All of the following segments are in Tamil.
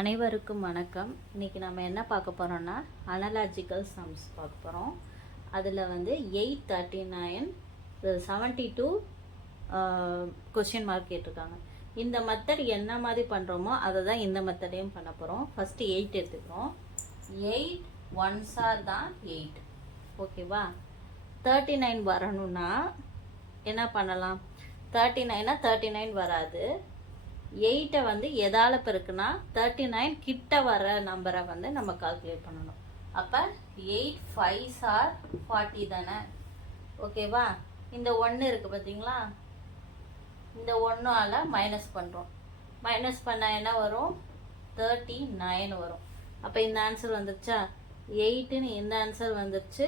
அனைவருக்கும் வணக்கம். இன்றைக்கி நம்ம என்ன பார்க்க போகிறோம்னா அனலாஜிக்கல் சம்ஸ் பார்க்க போகிறோம். அதில் வந்து 839 72 கொஷின் மார்க் கேட்டிருக்காங்க. இந்த மெத்தட் என்ன மாதிரி பண்ணுறோமோ அதை தான் இந்த மெத்தடையும் பண்ண போகிறோம். ஃபஸ்ட்டு 8 எடுத்துக்கிறோம். 8 1s ஆர் தான் 8. ஓகேவா? 39 வரணும்னா என்ன பண்ணலாம்? 39 39 வராது. 8 வந்து எதால பெருக்குனா 39 கிட்ட வர நம்பரை வந்து நம்ம கால்குலேட் பண்ணணும். அப்போ 8 5s ஆர் 40 தானே. ஓகேவா? இந்த 1 இருக்கு பார்த்தீங்களா? இந்த 1ஆல் மைனஸ் பண்ணுறோம். மைனஸ் பண்ணால் என்ன வரும்? 39 வரும். அப்போ இந்த ஆன்சர் வந்துருச்சா? 8ன்னு இந்த ஆன்சர் வந்துருச்சு,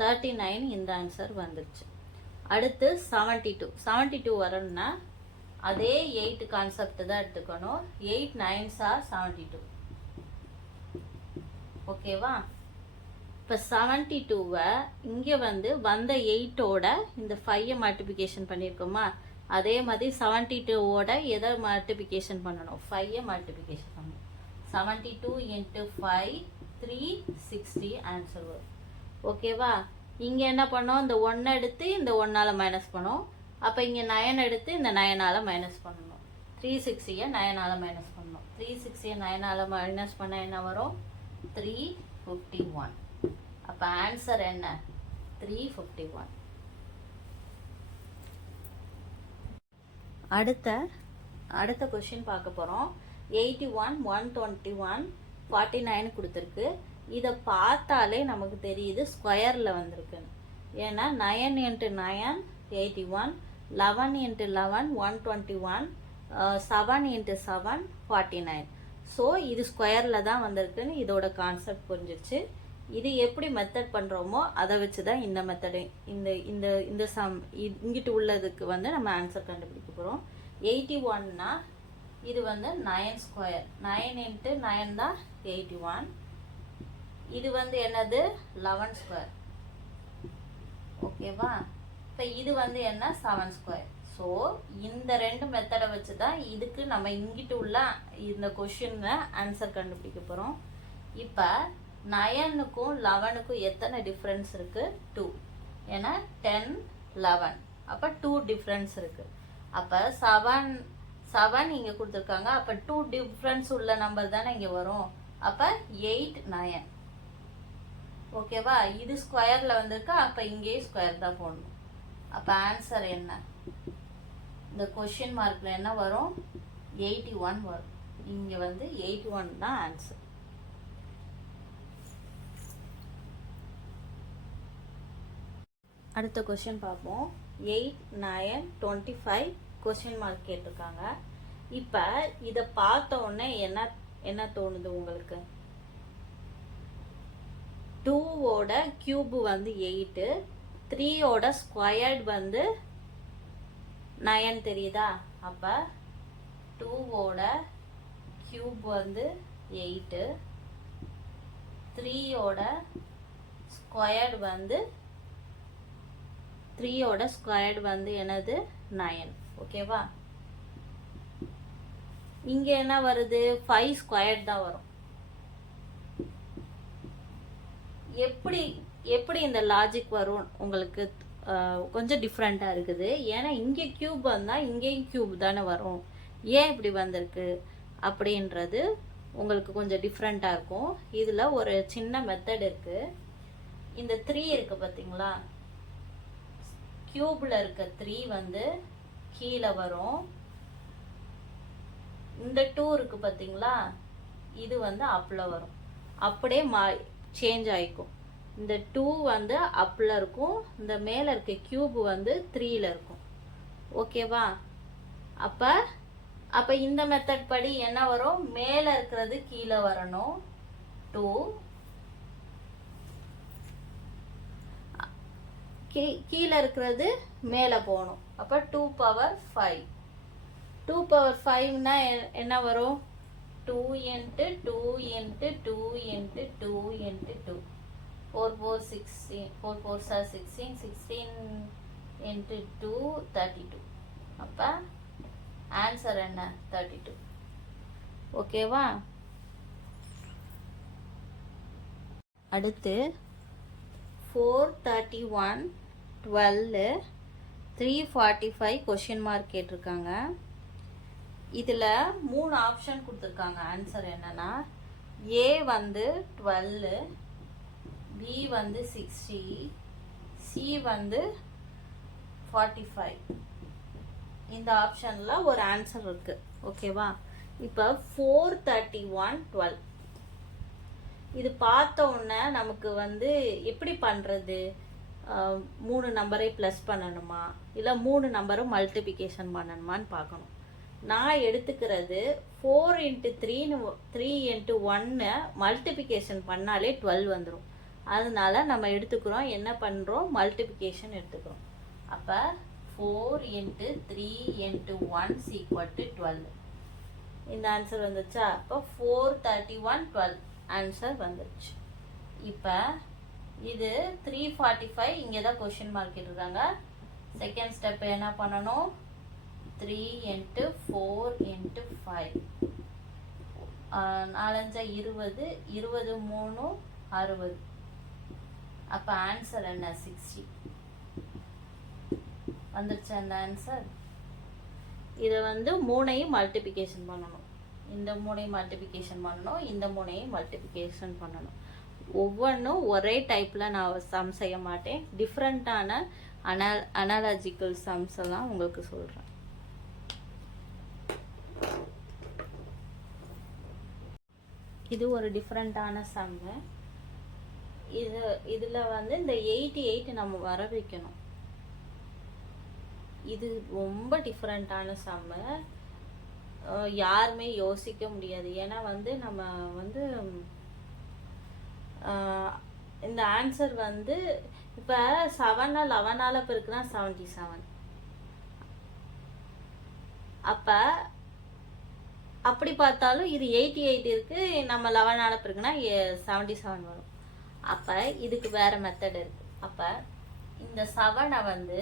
39 இந்த ஆன்சர் வந்துருச்சு. அடுத்து 72 வரணும்னா அதே 8 கான்செப்ட் தான் எடுத்துக்கணும். 8 9s ஆர் 72. ஓகேவா? இப்போ 72வை இங்கே வந்து வந்த 8ஓட இந்த 5 மல்டிபிகேஷன் பண்ணியிருக்கோமா, அதே மாதிரி 72ஓட எதை மல்டிபிகேஷன் பண்ணணும்? 5 மல்டிபிகேஷன் பண்ணணும். 72 × 5 360 ஆன்சர் வரும். ஓகேவா? இங்கே என்ன பண்ணோம்? இந்த 1 எடுத்து இந்த 1ஆல் மைனஸ் பண்ணோம். அப்போ இங்கே 9 எடுத்து இந்த 9ஆல் மைனஸ் பண்ணணும். 360-ஐ 9ஆல் மைனஸ் பண்ணணும். 360-ஐ 9ஆல் மைனஸ் பண்ண என்ன வரும்? 351. அப்போ ஆன்சர் என்ன? 351. அடுத்த கொஷின் பார்க்க போகிறோம். 81 121 49 கொடுத்துருக்கு. இதை பார்த்தாலே நமக்கு தெரியுது ஸ்கொயரில் வந்திருக்குன்னு. ஏன்னா 9 × 9 81, 11 × 11 121, 7 × 7 49. ஸோ இது ஸ்கொயரில் தான் வந்திருக்குன்னு இதோட கான்செப்ட் புரிஞ்சிச்சு. இது எப்படி மெத்தட் பண்ணுறோமோ அதை வச்சு தான் இந்த மெத்தடு இந்த இந்த இந்த சம் இங்கிட்டு உள்ளதுக்கு வந்து நம்ம ஆன்சர் கண்டுபிடிக்க போகிறோம். 81னா இது வந்து 9 ஸ்கொயர். 9 × 9 தான் 81. இது வந்து என்னது? 11 ஸ்கொயர். ஓகேவா? இப்போ இது வந்து என்ன? 7 ஸ்கொயர். ஸோ இந்த ரெண்டு மெத்தடை வச்சு தான் இதுக்கு நம்ம இங்கிட்டு உள்ள இந்த கொஷினை ஆன்சர் கண்டுபிடிக்க போகிறோம். இப்போ 9க்கும் 11க்கும் எத்தனை டிஃப்ரென்ஸ் இருக்குது? 2. ஏன்னா 10 11, அப்போ 2 டிஃப்ரென்ஸ் இருக்குது. அப்போ 7 இங்கே கொடுத்துருக்காங்க. அப்போ 2 டிஃப்ரென்ஸ் உள்ள நம்பர் தானே இங்கே வரும். அப்போ 8 9. ஓகேவா? இது ஸ்கொயரில் வந்திருக்கு. அப்போ இங்கேயே ஸ்கொயர் தான் போடணும். அப்போ ஆன்சர் என்ன? இந்த கொஷின் மார்க்கில் என்ன வரும்? 81 வரும். இங்கே வந்து 81 தான் ஆன்சர். அடுத்த கொஷின் பார்ப்போம். 8 9 25 கொஷின் மார்க் கேட்டிருக்காங்க. இப்போ இதை பார்த்த உடனே என்ன தோணுது உங்களுக்கு? 2ஓட கியூப் வந்து 8, 3ஓட ஸ்கொயர்ட் வந்து 9 தெரியுதா? அப்போ 2ஓட கியூப் வந்து 8, 3ஓட ஸ்கொயர்டு வந்து என்னது? 9. ஓகேவா? இங்கே என்ன வருது? 5 ஸ்கொயர்ட் தான் வரும். எப்படி இந்த லாஜிக் வரும் உங்களுக்கு? கொஞ்சம் டிஃப்ரெண்ட்டாக இருக்குது. ஏன்னா இங்கே கியூப் வந்தால் இங்கேயும் கியூப் தானே வரும். ஏன் இப்படி வந்திருக்கு அப்படின்றது உங்களுக்கு கொஞ்சம் டிஃப்ரெண்ட்டாக இருக்கும். இதில் ஒரு சின்ன மெத்தட் இருக்குது. இந்த 3 இருக்குது பார்த்தீங்களா? கியூபில் இருக்க 3 வந்து கீழே வரும். இந்த 2 இருக்குது பார்த்தீங்களா? இது வந்து அப்பில் வரும். அப்படியே சேஞ்ச் ஆகிக்கும். இந்த 2 வந்து அப்பில் இருக்கும். இந்த மேலே இருக்க கியூப் வந்து 3ல் இருக்கும். ஓகேவா? அப்போ இந்த மெத்தட் படி என்ன வரும்? மேலே இருக்கிறது கீழே வரணும். 2 கீழே இருக்கிறது மேலே போகணும். அப்போ 2 power 5. 2 power 5னா என்ன வரும்? 2 × 2 × 2 × 2 × 2. 4 4 16, 4 4s are 16, 16 × 2 32. அப்போ ஆன்சர் என்ன? 32. ஓகேவா? அடுத்து 431 12 345 கொஷின் மார்க் கேட்டிருக்காங்க. இதில் 3 ஆப்ஷன் கொடுத்துருக்காங்க. ஆன்சர் என்னன்னா ஏ வந்து 12, பி வந்து 60, சி வந்து 45. இந்த ஆப்ஷனில் ஒரு ஆன்சர் இருக்கு. ஓகேவா? இப்போ 431 12 இது பார்த்த உடனே நமக்கு வந்து எப்படி பண்ணுறது, 3 நம்பரை ப்ளஸ் பண்ணணுமா இல்லை 3 நம்பரும் மல்டிப்ளிகேஷன் பண்ணணுமான்னு பார்க்கணும். நான் எடுத்துக்கிறது 4 × 3 × 1 மல்டிப்ளிகேஷன் பண்ணாலே 12 வந்துடும். அதனால நம்ம எடுத்துக்கிறோம், என்ன பண்ணுறோம், மல்டிப்ளிகேஷன் எடுத்துக்கிறோம். அப்போ 4 × 3 × 1 = 12. இந்த ஆன்சர் வந்துச்சா? அப்போ 431 12 ஆன்சர் வந்துடுச்சு. இப்போ இது 345 இங்கே தான் கொஷின் மார்க் கேட்டிருக்காங்க. செகண்ட் ஸ்டெப் என்ன பண்ணணும், 3 × 4 × 5 4 20, 20 3 60. அப்போ ஆன்சர் என்ன, 60 வந்துடுச்சு அந்த ஆன்சர். இதை வந்து 3ஐயும் மல்டிப்ளிகேஷன் பண்ணணும். இந்த 3ஐயும் மல்டிப்ளிகேஷன் பண்ணணும், இந்த 3ஐயும் மல்டிப்ளிகேஷன் பண்ணணும். ஒவ்வொன்றும் ஒரே டைப்பில் நான் சம் செய்ய மாட்டேன். டிஃப்ரெண்ட்டான அனாலஜிக்கல் சம்ஸ் எல்லாம் உங்களுக்கு சொல்கிறேன். இது ஒரு டிஃப்ரெண்ட்டான சம்மு. இதில் வந்து இந்த 88 நம்ம வர வைக்கணும். இது ரொம்ப டிஃப்ரெண்ட்டான சம்மு. யாருமே யோசிக்க முடியாது. ஏன்னா வந்து நம்ம வந்து இந்த ஆன்சர் வந்து இப்போ 7 11 பெருக்குனா 77. அப்போ அப்படி பார்த்தாலும் இது 88 இருக்கு, நம்ம 11 பெருக்குனா 77 வரும். அப்போ இதுக்கு வேற மெத்தட் இருக்கு. அப்போ இந்த 7 வந்து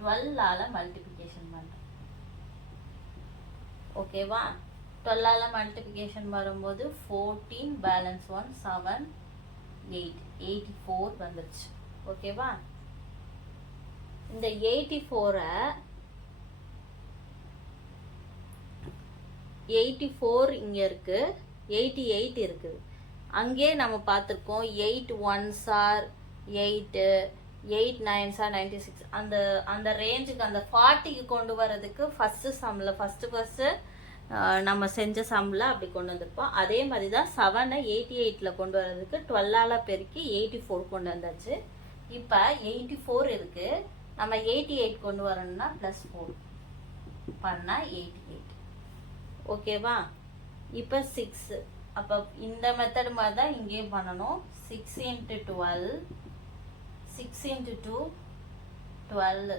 12 மல்டிப்ளிகேஷன் பண்ணுறேன். ஓகேவா? 12 மல்டிப்ளிகேஷன் வரும்போது 14 பேலன்ஸ் 1 7 8 84 வந்துருச்சு. ஓகேவா? இந்த 84 இங்கே இருக்கு, 88 இருக்குது. அங்கே நம்ம பார்த்துருக்கோம் 8 1s are 8, 8 9s are 96. அந்த ரேஞ்சுக்கு அந்த 40க்கு கொண்டு வரதுக்கு ஃபஸ்ட்டு நம்ம செஞ்ச சம்மில் அப்படி கொண்டு வந்திருப்போம். அதே மாதிரி தான் 7 88 கொண்டு வர்றதுக்கு 12 பெருக்கி 84 கொண்டு வந்தாச்சு. இப்போ 84 இருக்கு, நம்ம 88 கொண்டு வரணும்னா +4 பண்ணால் 88. ஓகேவா? இப்போ 6. அப்போ இந்த மெத்தட் மாதிரி தான் இங்கேயும் பண்ணணும். 6 × 12, 6 × 2 12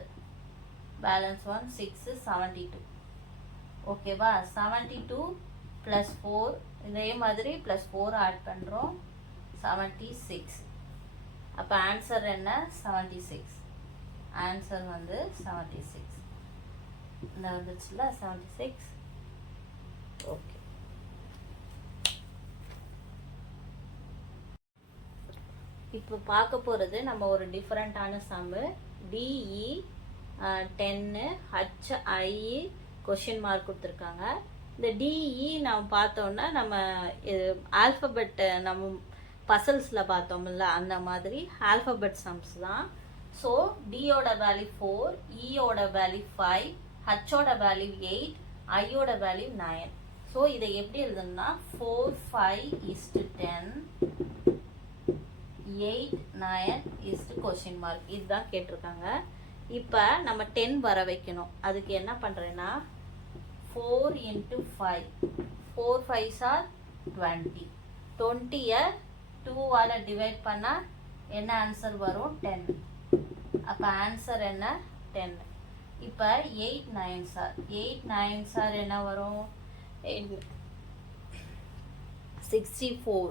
பேலன்ஸ் 1 6 72. ஓகேவா? 72 + 4 இதே மாதிரி +4 ஆட் பண்ணுறோம், 76. அப்போ ஆன்சர் என்ன, 76. ஆன்சர் வந்து 76. இந்த வந்துச்சுல 76. ஓகே. இப்போ பார்க்க போகிறது நம்ம ஒரு டிஃப்ரெண்ட்டான சம்மு. DE 10 HI கொஷின் மார்க் கொடுத்துருக்காங்க. இந்த DE நம்ம பார்த்தோன்னா நம்ம ஆல்ஃபபெட் நம்ம பசல்ஸில் பார்த்தோம்ல அந்த மாதிரி ஆல்ஃபபெட் சம்ஸ் தான். ஸோ டியோட வேல்யூ 4, ஈயோட வேல்யூ 5, ஹச்சோட வேல்யூ 8, ஐயோட வேல்யூ 9. ஸோ இதை எப்படி எழுதணும்னா 4 5 10 8 9 கொஷின் மார்க் இதுதான் கேட்டிருக்காங்க. இப்போ நம்ம 10 வர வைக்கணும். அதுக்கு என்ன பண்ணுறேன்னா 4 × 5 4 5s are 20. 20-ஐ 2ஆல் டிவைட் பண்ணால் என்ன ஆன்சர் வரும், 10. அப்போ ஆன்சர் என்ன, 10. இப்போ 8 9s are 8 9s are என்ன வரும், 64.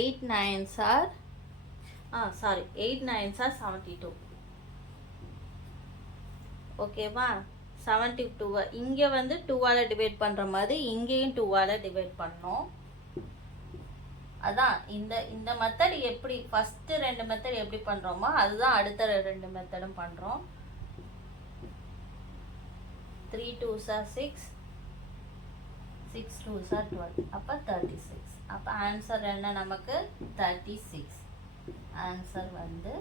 8 9s are 8 9s are 72. ஓகேவா? 72 இங்கே வந்து 2ஆல் டிவைட் பண்ணுற மாதிரி இங்கேயும் 2ஆல் டிவைட் பண்ணோம். அதான் இந்த மெத்தட் எப்படி ஃபர்ஸ்ட் 2 மெத்தட் எப்படி பண்றோமோ அதுதான் அடுத்த 2 மெத்தடும் பண்றோம். 3 2s are 6, 6 2s are 12. அப்ப 36. அப்ப ஆன்சர் என்ன நமக்கு 36. ஆன்சர் வந்து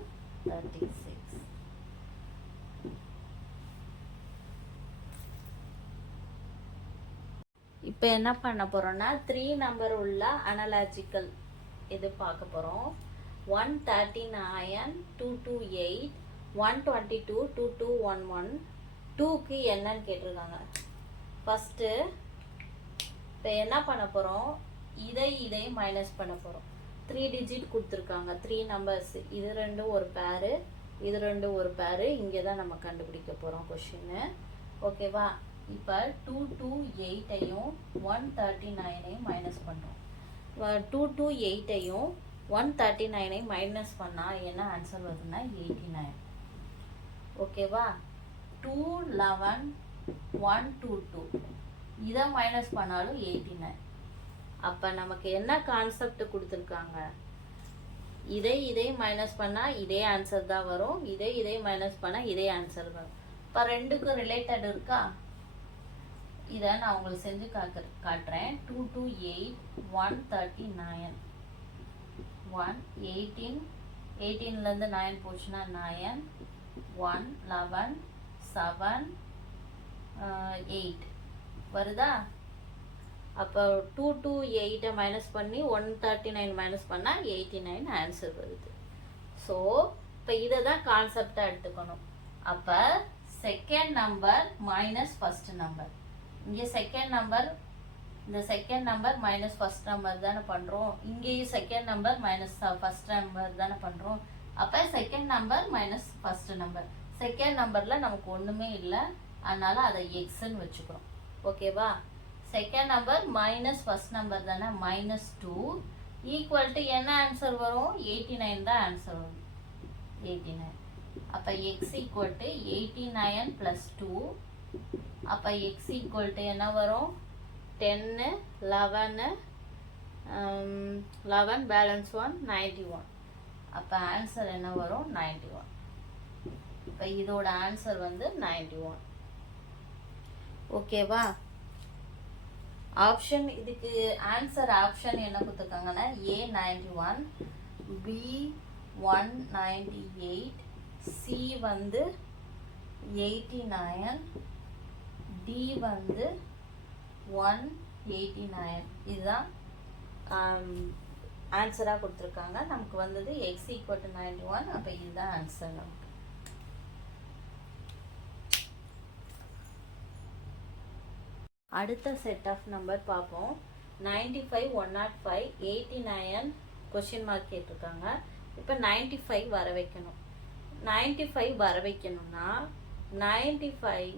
36. இப்போ என்ன பண்ண போறோம்னா 3 நம்பர் உள்ள அனலாஜிக்கல் இது பார்க்க போறோம். 139 228 122 2211 2க்கு என்னன்னு கேட்டிருக்காங்க. ஃபர்ஸ்ட் இப்போ என்ன பண்ண போறோம், இதை மைனஸ் பண்ண போறோம். 3 டிஜிட் கொடுத்துருக்காங்க, 3 நம்பர்ஸ், இது ரெண்டும் ஒரு பேரு, இது ரெண்டும் ஒரு பேரு. இங்கே தான் நம்ம கண்டுபிடிக்க போறோம் கொஸ்டின். ஓகேவா? இப்போ 228ஐயும் 139ஐயும் மைனஸ் பண்ணுறோம். 228ஐயும் 139ஐயும் மைனஸ் பண்ணால் என்ன ஆன்சர் வருதுன்னா 89. ஓகேவா? 211 122 இதை மைனஸ் பண்ணாலும் 89. அப்போ நமக்கு என்ன கான்செப்ட் கொடுத்துருக்காங்க, இதை மைனஸ் பண்ணால் இதே ஆன்சர் தான் வரும், இதை மைனஸ் பண்ணால் இதே ஆன்சர் வரும். இப்போ ரெண்டுக்கும் ரிலேட்டட் இருக்கா? இதை நான் உங்களுக்கு செஞ்சு காட்டுறேன். 228 139 18லேருந்து 9 போச்சுன்னா 9 1 11 7 8 வருதா? அப்போ 228 மைனஸ் பண்ணி 139 மைனஸ் பண்ணால் 89 ஆன்சர் வருது. ஸோ இப்போ இதை தான் கான்செப்டாக எடுத்துக்கணும். அப்போ second number minus first number, இங்கே செகண்ட் நம்பர், இந்த second number minus first number தானே பண்ணுறோம், இங்கேயும் second number minus first number தானே பண்ணுறோம். அப்போ second number minus first number, second நம்பரில் நமக்கு ஒன்றுமே இல்லை, அதனால அதை எக்ஸ்ன்னு வச்சுக்கிறோம். ஓகேவா? Second number minus first number தானே, -2 ஈக்குவல் டு என்ன ஆன்சர் வரும், 89 தான் ஆன்சர் வரும், 89. அப்போ எக்ஸ் ஈக்குவல் டு 89 + 2. அப்போ எக்ஸ் ஈக்குவல் டு என்ன வரும், 10 11 பேலன்ஸ் 1 91. அப்போ ஆன்சர் என்ன வரும், 91. இப்போ இதோட ஆன்சர் வந்து 91. ஓகேவா? ஆப்ஷன், இதுக்கு ஆன்சர் ஆப்ஷன் என்ன கொடுத்துருக்காங்கன்னா A 91, B 198, C வந்து 89, D வந்து 189. இதுதான் ஆன்சராக கொடுத்துருக்காங்க. நமக்கு வந்தது x = 91. அப்போ இதுதான் ஆன்சர் நமக்கு. அடுத்த செட் ஆஃப் நம்பர் பார்ப்போம். 95 105 89 கொஸ்டின் மார்க் கேட்டிருக்காங்க. இப்போ 95 வர வைக்கணும். 95 வர வைக்கணும்னா 95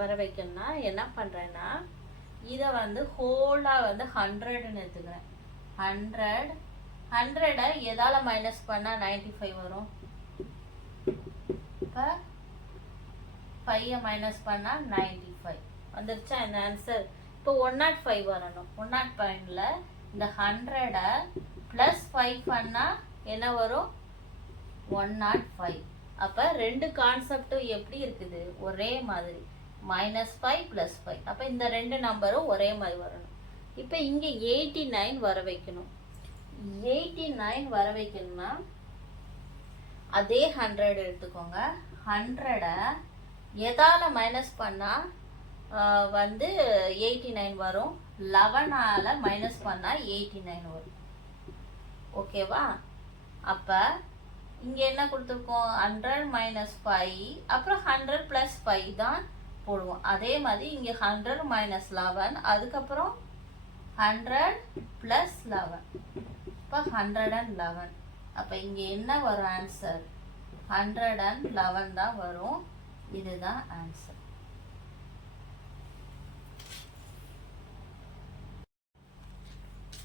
வர வைக்கணும்னா என்ன பண்ணுறேன்னா, இதை வந்து ஹோலாக வந்து 100ன்னு எடுத்துக்கிறேன். 100 எதால் மைனஸ் பண்ணால் 95 வரும்? இப்போ 5 மைனஸ் பண்ணால் 95 வந்துருச்சா இந்த ஆன்சர்? இப்போ 105 வரணும். 105ல் இந்த 100 + 5 பண்ணால் என்ன வரும், 105. அப்போ ரெண்டு கான்செப்டும் எப்படி இருக்குது, ஒரே மாதிரி, -5 + 5. அப்போ இந்த ரெண்டு நம்பரும் ஒரே மாதிரி வரணும். இப்போ இங்கே 89 வர வைக்கணும். 89 வர வைக்கணும்னா அதே 100 எடுத்துக்கோங்க. 100 எதால் மைனஸ் பண்ணால் வந்து 89 வரும், 11ஆல் மைனஸ் பண்ணால் 89 வரும். ஓகேவா? அப்போ இங்கே என்ன கொடுத்துருக்கோம், 100 - 5, அப்புறம் 100 + 5 தான் போடுவோம். அதே மாதிரி இங்கே 100 - 11, அதுக்கப்புறம் 100 + 11, இப்போ 111. அப்போ இங்கே என்ன வரும் ஆன்சர், 111 தான் வரும். இதுதான் ஆன்சர்.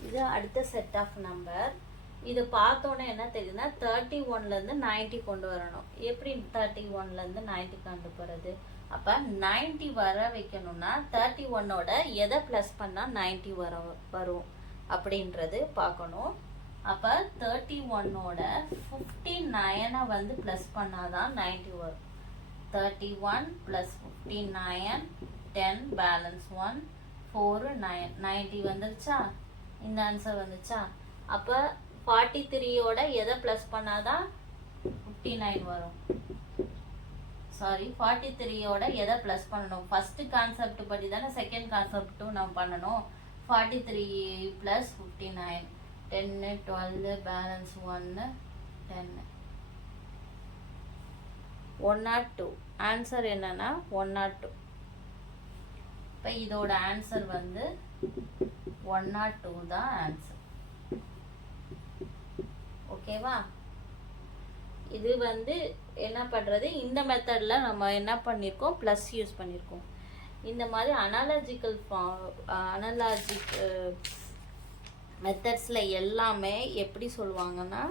இது அடுத்த செட் ஆஃப் நம்பர். இது பார்த்தோன்னே என்ன தெரியுதுன்னா 31லேருந்து 90 கொண்டு வரணும். எப்படி 31லேருந்து 90 கொண்டு போகிறது? அப்போ 90 வர வைக்கணும்னா 31ஓட எதை ப்ளஸ் பண்ணால் 90 வரும்? அப்படின்றது பார்க்கணும். அப்போ 31ஓட 59 வந்து ப்ளஸ் பண்ணாதான் 90 வரும். 31 + 59 10 பேலன்ஸ் 1 4 9 90 வந்துருச்சா? இந்த ஆன்சர் வந்துச்சா? அப்போ 43ஓட எதை ப்ளஸ் பண்ணாதான் 59 வரும்? சாரி, 43ஓட எதை ப்ளஸ் பண்ணணும்? ஃபர்ஸ்ட் கான்செப்ட் படி தானே செகண்ட் கான்செப்ட்டும் நம்ம பண்ணணும். 43 + 59 10 12 பேலன்ஸ் 1 10 102. ஆன்சர் என்னன்னா 102. இப்போ இதோட ஆன்சர் வந்து 102 தான் ஆன்சர். ஓகேவா? இது வந்து என்ன பண்ணுறது, இந்த மெத்தடில் நம்ம என்ன பண்ணியிருக்கோம், ப்ளஸ் யூஸ் பண்ணியிருக்கோம். இந்த மாதிரி அனலாஜிக் மெத்தட்ஸில் எல்லாமே எப்படி சொல்லுவாங்கன்னா,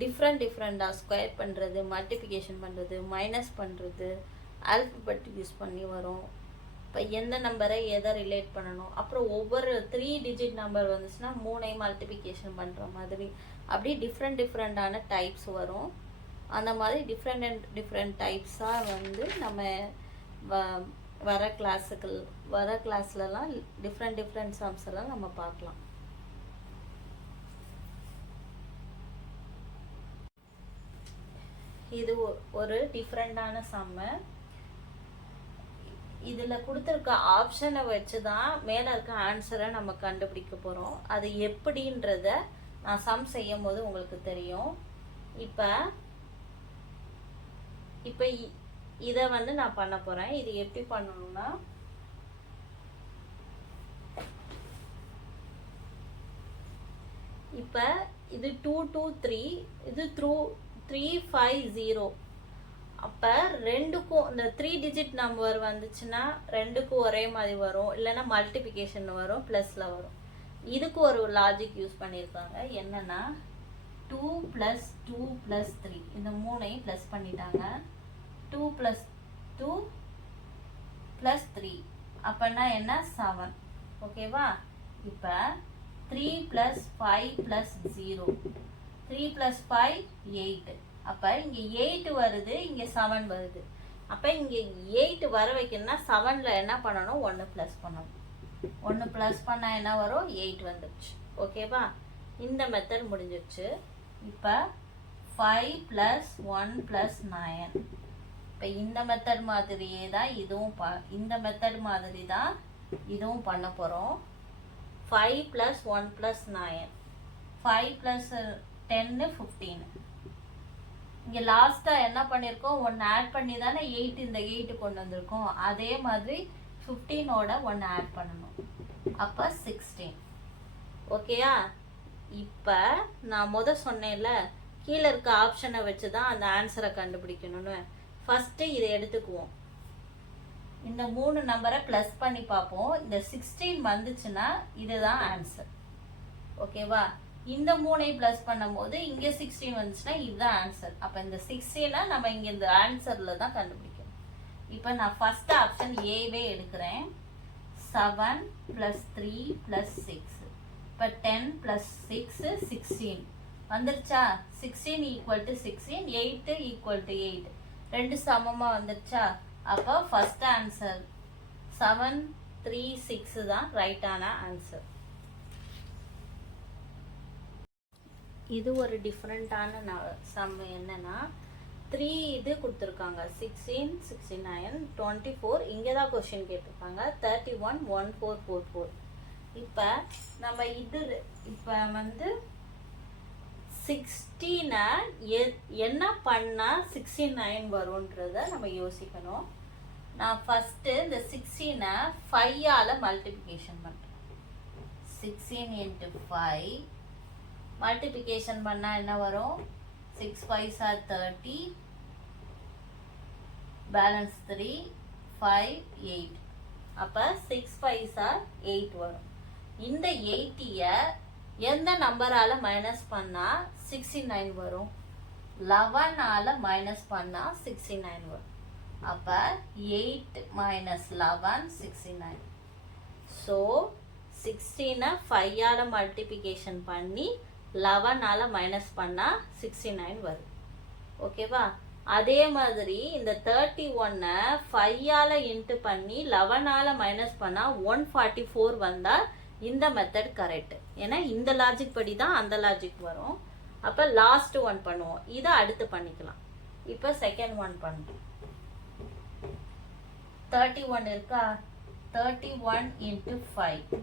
டிஃப்ரெண்ட்டாக ஸ்கொயர் பண்ணுறது, மல்டிப்ளிகேஷன் பண்ணுறது, மைனஸ் பண்ணுறது, ஆல்ஃபபெட் யூஸ் பண்ணி வரும். இப்போ எந்த நம்பரை எதை ரிலேட் பண்ணணும், அப்புறம் ஒவ்வொரு 3 டிஜிட் நம்பர் வந்துச்சுன்னா 3 மல்டிப்ளிகேஷன் பண்ணுற மாதிரி, அப்படி டிஃப்ரெண்ட்டான டைப்ஸ் வரும். அந்த மாதிரி டிஃப்ரெண்ட் டைப்ஸாக வந்து நம்ம வர கிளாஸ்லலாம் டிஃப்ரெண்ட் சம்ஸ் எல்லாம் நம்ம பார்க்கலாம். இது ஒரு டிஃப்ரெண்டான சம்மு. இதில் கொடுத்துருக்க ஆப்ஷனை வச்சு தான் மேலே இருக்க ஆன்சரை நம்ம கண்டுபிடிக்க போகிறோம். அது எப்படின்றத நான் சம் செய்யும் போது உங்களுக்கு தெரியும். இப்போ இதை வந்து நான் பண்ண போகிறேன். இது எப்படி பண்ணணும்னா, இப்போ இது 2 2 3, இது 3 5 0. அப்போ ரெண்டுக்கும் இந்த 3 டிஜிட் நம்பர் வந்துச்சுன்னா ரெண்டுக்கும் ஒரே மாதிரி வரும், இல்லைன்னா மல்டிப்ளிகேஷன் வரும், ப்ளஸில் வரும். இதுக்கு ஒரு லாஜிக் யூஸ் பண்ணியிருக்காங்க. என்னன்னா 2 + 2 + 3 இந்த 3ஐயும் ப்ளஸ் பண்ணிட்டாங்க. 2 + 2 + 3 அப்போனா என்ன 7. ஓகேவா? இப்போ 3 + 5 + 0 3 + 5 8. அப்போ இங்கே 8 வருது, இங்கே 7 வருது. அப்போ இங்கே 8 வர வைக்கணும்னா 7ல் என்ன பண்ணணும், 1 ப்ளஸ் பண்ணணும். 1 ப்ளஸ் பண்ணால் என்ன வரும், 8 வந்துடுச்சு. ஓகேவா? இந்த மெத்தட் முடிஞ்சிடுச்சு. இப்போ 5 + 1 + 9. இப்போ இந்த மெத்தட் மாதிரியே தான் இந்த மெத்தட் மாதிரி தான் இதுவும் பண்ண போகிறோம். 5 + 1 + 9 5 + 10 15. இங்கே லாஸ்ட்டாக என்ன பண்ணியிருக்கோம், 1 ஆட் பண்ணி தானே 8 இந்த 8 கொண்டு வந்திருக்கோம். அதே மாதிரி 15ஓட 1 ஆட் பண்ணணும். அப்போ 16. ஓகேயா? இப்போ நான் சொன்னேன்ல, கீழே இருக்க ஆப்ஷனை வச்சு தான் அந்த ஆன்சரை கண்டுபிடிக்கணும்னு. ஃபஸ்ட்டு இதை எடுத்துக்குவோம். இந்த 3 நம்பரை ப்ளஸ் பண்ணி பார்ப்போம். இந்த 16 வந்துச்சுன்னா இதுதான் ஆன்சர். ஓகேவா? இந்த 3ஐ ப்ளஸ் பண்ணும்போது இங்கே 16 வந்துச்சுன்னா இதுதான் ஆன்சர். அப்போ இந்த 16 நம்ம இங்கே இந்த ஆன்சரில் தான் கண்டுபிடிக்கணும். இப்போ நான் ஃபஸ்ட் ஆப்ஷன் ஏவே எடுக்கிறேன். 7 + 3 + 6. இப்போ 10 + 6 16 வந்துருச்சா? 16 = 16, 8 = 8. ரெண்டு சமமாக வந்துருச்சா? அப்போ ஃபஸ்ட் ஆன்சர் 7 3 6 தான் ரைட்டான ஆன்சர். இது ஒரு டிஃப்ரெண்ட்டான சம். என்னன்னா 3 இது கொடுத்துருக்காங்க, 16 69 24. இங்கே தான் கொஸ்டின் கேட்டிருக்காங்க. 31 1444. இப்போ நம்ம இப்போ வந்து 16 என்ன பண்ணால் 69 வரும்ன்றத நம்ம யோசிக்கணும். நான் ஃபஸ்ட்டு இந்த 16 5ஆல் மல்டிப்ளிகேஷன் பண்ணுறேன். 16 × 5 மல்டிப்ளிகேஷன் பண்ணால் என்ன வரும், 6 5s are 30, பேலன்ஸ் 3 5 8. அப்போ 6 5s are 8 வரும். இந்த 80 எந்த நம்பரால் மைனஸ் பண்ணால் 69 வரும், 11ஆல் மைனஸ் பண்ணால் 69 வரும். அப்போ 8 - 11 69. ஸோ 16 5ஆல் மல்டிப்ளிகேஷன் பண்ணி 11ஆல் மைனஸ் பண்ணால் 69 வரும். ஓகேவா? அதே மாதிரி இந்த 31 5ஆல் இன்ட்டு பண்ணி 11ஆல் மைனஸ் பண்ணால் 144 வந்தால் இந்த மெத்தட் கரெக்ட். ஏன்னா இந்த லாஜிக் படி தான் அந்த லாஜிக் வரும். அப்போ லாஸ்ட் ஒன் பண்ணுவோம். இதை அடுத்து பண்ணிக்கலாம். இப்போ செகண்ட் ஒன் பண்ணுறோம். 31 இருக்கா? 31 into 5.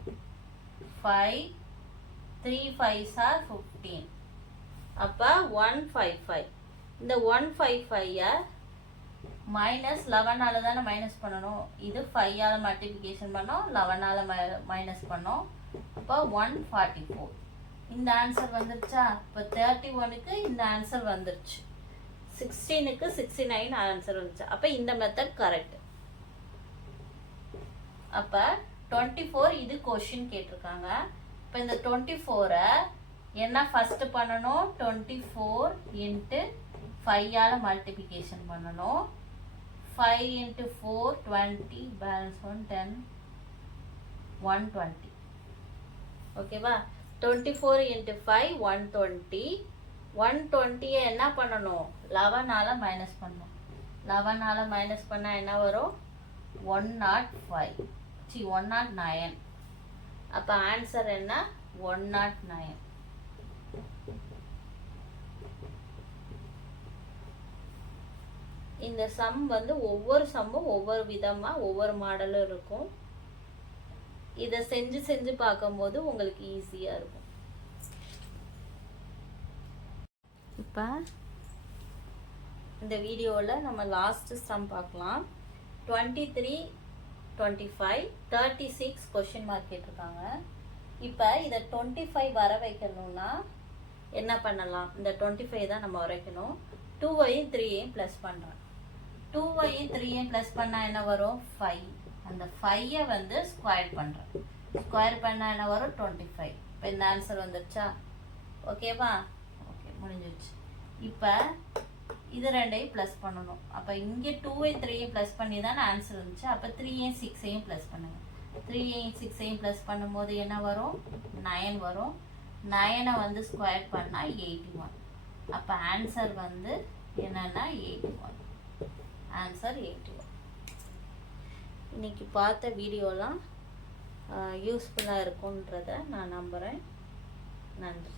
5 3 5s are 15. அப்போ 155. இந்த 155 மைனஸ் 11ஆல் தானே மைனஸ் பண்ணணும். இது 5ஆல் மல்டிப்ளிகேஷன் பண்ணோம், 11ஆல் மைனஸ் பண்ணோம். அப்போ 144. இந்த ஆன்சர் வந்துருச்சா? இப்போ 31க்கு இந்த ஆன்சர் வந்துருச்சு, 16க்கு 69 ஆன்சர் வந்துச்சு. அப்போ இந்த மெத்தட் கரெக்ட். அப்போ 24 இது கொஷின் கேட்டிருக்காங்க. இப்போ இந்த 24 என்ன ஃபர்ஸ்ட் பண்ணணும்? 24 இன்ட்டு 5ஆல் மல்டிப்ளிகேஷன் பண்ணணும். 5 into 4 20, balance 1 10, 120. ஓகேவா? 24 into 5 120. 120 என்ன பண்ணணும்? 11ஆல் மைனஸ் பண்ணணும். 11ஆல் மைனஸ் பண்ணால் என்ன வரும்? 105. 109. அப்போ ஆன்சர் என்ன? 109. இந்த சம் வந்து ஒவ்வொரு சம்மும் ஒவ்வொரு விதமாக ஒவ்வொரு மாடலும் இருக்கும். இதை செஞ்சு செஞ்சு பார்க்கும்போது உங்களுக்கு ஈஸியாக இருக்கும். இப்போ இந்த வீடியோவில் நம்ம லாஸ்ட் சம் பார்க்கலாம். 23 25 36 கொஷின் மார்க் கேட்டிருக்காங்க. இப்போ இதை 25 வர வைக்கணும்னா என்ன பண்ணலாம்? இந்த 25 தான் நம்ம வரைக்கணும். 2ஐயும் 3ஐயும் ப்ளஸ் பண்ணுறேன். 2ஐயும் 3ஐயும் ப்ளஸ் பண்ணால் என்ன வரும்? 5. அந்த 5ஐ வந்து ஸ்கொயர் பண்ணுறேன். ஸ்கொயர் பண்ணால் என்ன வரும்? 25. இப்போ இந்த ஆன்சர் வந்துருச்சா? ஓகேவா? ஓகே, முடிஞ்சிருச்சு. இப்போ இது ரெண்டையும் ப்ளஸ் பண்ணணும். அப்போ இங்கே 2ஐயும் 3ஐயும் ப்ளஸ் பண்ணி தானே ஆன்சர் வந்துச்சு. அப்போ 3ஐயும் 6ஐயும் ப்ளஸ் பண்ணுங்க. 3ஐயும் 6ஐயும் ப்ளஸ் பண்ணும்போது என்ன வரும்? 9 வரும். 9ஐ வந்து ஸ்கொயர் பண்ணால் 81. அப்போ ஆன்சர் வந்து என்னன்னா 81. ஆன்சர் 81. இன்னைக்கு பார்த்த வீடியோலாம் யூஸ்ஃபுல்லாக இருக்குன்றதை நான் நம்புகிறேன். நன்றி.